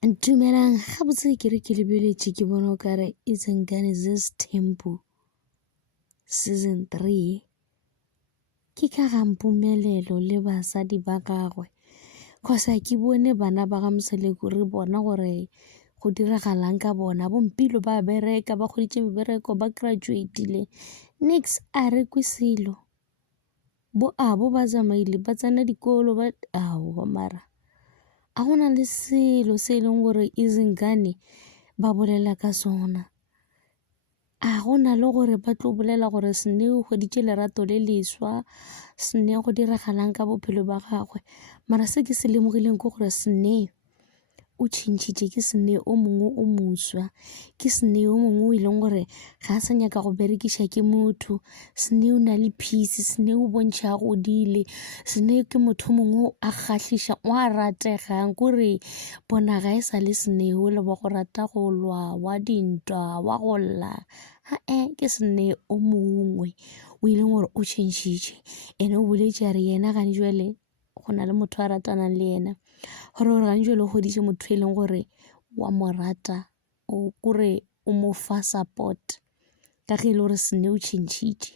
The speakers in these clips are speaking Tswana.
Dumelang ga botse ke re ke lebeletse ke bona o kare Izingane Zesithembu season 3 ke ka ga Mpumelelo le basadi ba gagwe khosa ke bone bana ba ga Mseleku re bona gore go diragalang ka bona bompilo ba bereka ba goditse mebereko ba graduate-ile nix a re kwe selo bo abo ba tsamaile ba tsena dikolo ba mara a gona le selo se e leng gore Izingane ba bolela ka sona a gona le gore ba tlo bolela gore Sneo goditse lerato le leswa Sneo go diragalang ka bophelo ba gagwe mara se ke se lemogileng ke gore Sneo o tšhintšhitše ke Sneo o mongwe o moswa ke Sneo o mongwe o e leng gore ga a sa nyaka go berekiša ke motho Sneo na le peace Sneo o bontšha godile Sneo ke motho mongwe a kgahliša o a rategang kore bona ga e sa le Sneo le ba go rata go lwa wa dintwa wa go lla ke Sneo o mongwe o e leng gore o tšhentšhitše ene o boletše a re yena gane jwale go na le motho a ratanang le yena gore gane jwale o goditše motho e leng gore wa mo rata o kore o mo fa support ka ge e le gore Sneo o tšhentšhitše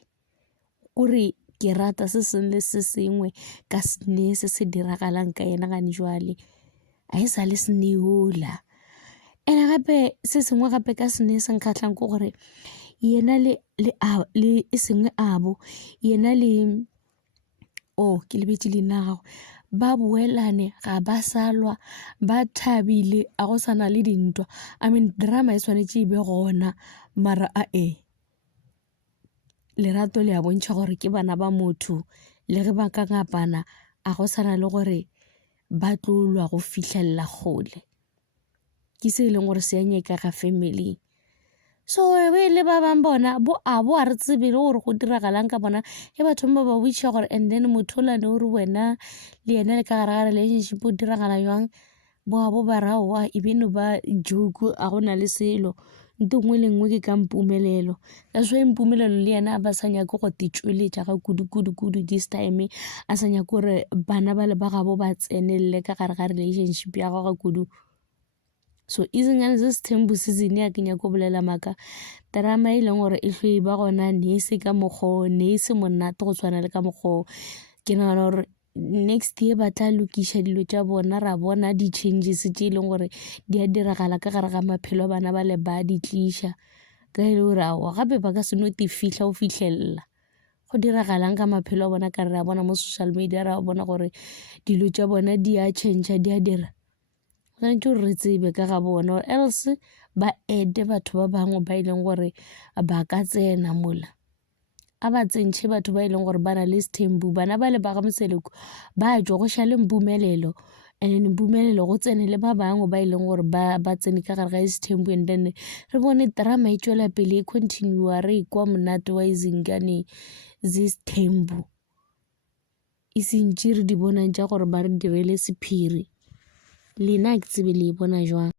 kore ke rata se sengwe le se sengwe ka Sneo se se diragalang ka yena gane jwale a e sa le Sneo la ene gape se sengwe gape ka Sneo se nkgatlhang ke gore yena le e sengwe abo yena le ke lebetse leina la gagwe ba boelane ga ba salwa ba thabile a go sana le dintwa I mean drama e tshwanetse e be gona mara lerato le a bontšha gore ke bana ba motho le ge ba ka ngapana a go sana le gore ba tlo lwa go fitlhelela gole ke se e leng gore se a nyeka ga family so we le ba bang bona bo a re tsebile gore go diragalang ka bona ge batho ba ba botša gore and then motho la ne o re wena le yena le ka gare ga relationship o diragala jwang bo abo ba raoa e beno ba joke a gona le selo nto ngwe le ngwe ke ka Mpumelelo ka swa Mpumelelo le yena ba sa nyake go tšweletša ga kudu this time a sa nyake gore bana ba le ba gabo ba tsenelele ka gare ga relationship ya gagwe kudu. So Izingane Zesithembu season ya ke nyaka go bolela maka drama e leng gore e hlo e ba gona ne se ka mokgo ne se monate go tshwana le ka mokgo ke nagana gore next year ba tla lokiša dilo tša bona ra bona di-changes tše e leng gore di a diragala ka gare ga maphelo a bana ba le ba di tliša ka e le gore gape ba ka se no te fihla o fitlhelela go diragalang ka maphelo a bona ka re a bona mo social media ra bona gore dilo tša bona di a change di a dira gantse gore re tsebe ka ga bona or else ba ede batho ba bangwe ba e leng gore ba ka tsena mola a ba tsentšhe batho ba e leng gore ba na le sethembu bana ba le ba ga Mseleku ba jo go šale Mpumelelo and then Mpumelelo go tsene le ba bangwe ba e leng gore ba tsene ka gare ga Sethembu and then re bone drama e tšwela pele e continue re kwa monate wa Izingane Zesithembu e sentše re di bonang tša gore ba re direle sephiri lena ke tsebe le e bona jwang.